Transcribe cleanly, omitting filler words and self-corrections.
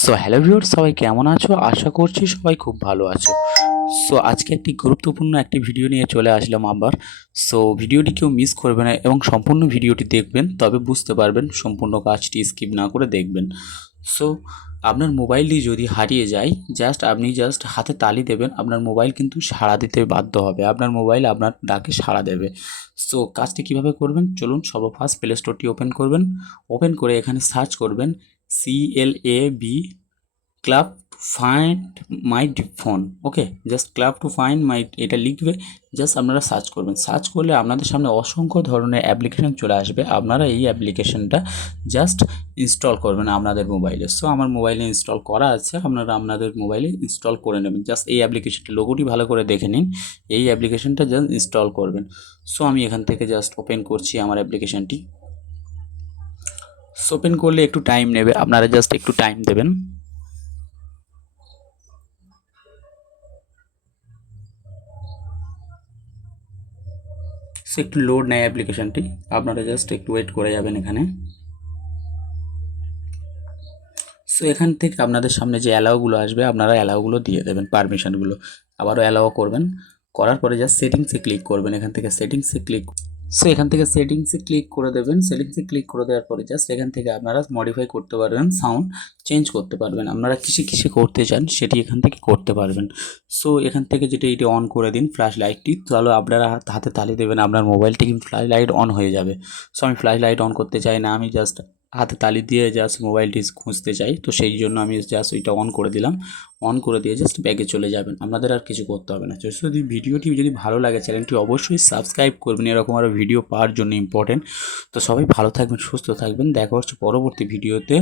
So hello viewers, সবাই কেমন আছো? আশা করছি সবাই খুব ভালো আছো। সো আজকে একটি গুরুত্বপূর্ণ একটি ভিডিও নিয়ে চলে আসলাম আবার। সো ভিডিওটি কেউ মিস করবে না এবং সম্পূর্ণ ভিডিওটি দেখবেন, তবে বুঝতে পারবেন। সম্পূর্ণ কাজটি স্কিপ না করে দেখবেন। সো আপনার মোবাইলটি যদি হারিয়ে যায়, আপনি হাতে তালি দেবেন, আপনার মোবাইল কিন্তু সাড়া দিতে বাধ্য হবে। আপনার মোবাইল আপনার ডাকে সাড়া দেবে। সো কাজটি কীভাবে করবেন চলুন। সর্বফার্স্ট প্লে স্টোরটি ওপেন করবেন। ওপেন করে এখানে সার্চ করবেন CLAB, club to find my phone. Okay, just club to find my এটা লিখবে। জাস্ট আপনারা সার্চ করবেন। সার্চ করলে আপনাদের সামনে অসংখ্য ধরনের অ্যাপ্লিকেশান চলে আসবে। আপনারা এই অ্যাপ্লিকেশানটা জাস্ট ইনস্টল করবেন আপনাদের মোবাইলে। সো আমার মোবাইলে ইনস্টল করা আছে, আপনারা আপনাদের মোবাইলে ইনস্টল করে নেবেন। জাস্ট এই অ্যাপ্লিকেশানটা লোগোটি ভালো করে দেখে নিন। এই অ্যাপ্লিকেশানটা জাস্ট ইনস্টল করবেন। সো আমি এখান থেকে জাস্ট ওপেন করছি আমার অ্যাপ্লিকেশানটি। সো ওপেন করলে একটু টাইম নেবে, আপনারা জাস্ট একটু টাইম দেবেন। সো একটু লোড নেয় অ্যাপ্লিকেশানটি, আপনারা জাস্ট একটু ওয়েট করে যাবেন এখানে। সো এখান থেকে আপনাদের সামনে যে অ্যালাউগুলো আসবে, আপনারা অ্যালাউগুলো দিয়ে দেবেন, পারমিশনগুলো আবারও অ্যালাউ করবেন। করার পরে জাস্ট সেটিংসে ক্লিক করবেন। এখান থেকে সেটিংসে ক্লিক এখান থেকে সেটিংসে ক্লিক করে দেবেন। সেটিংসে ক্লিক করে দেওয়ার পরে জাস্ট এখান থেকে আপনারা মডিফাই করতে পারবেন, সাউন্ড চেঞ্জ করতে পারবেন। আপনারা কিসে করতে চান সেটি এখান থেকে করতে পারবেন। সো এখান থেকে এটি অন করে দিন ফ্ল্যাশ লাইটটি, তাহলে আপনারা হাতে তালি দেবেন, আপনার মোবাইলটি কিন্তু ফ্ল্যাশ লাইট অন হয়ে যাবে। সো আমি ফ্ল্যাশ লাইট অন করতে চাই না, আমি জাস্ট হাতে তালি দিয়ে জাস্ট মোবাইলটি খুঁজতে চাই। তো সেই জন্য আমি জাস্ট ওইটা অন করে দিলাম। অন করে দিয়ে জাস্ট ব্যাগে চলে যাবেন, আপনাদের আর কিছু করতে হবে না। যদি ভিডিওটি যদি ভালো লাগে, চ্যানেলটি অবশ্যই সাবস্ক্রাইব করবেন, এরকম আরও ভিডিও পাওয়ার জন্য ইম্পর্টেন্ট। তো সবাই ভালো থাকবেন, সুস্থ থাকবেন, দেখা হচ্ছে পরবর্তী ভিডিওতে।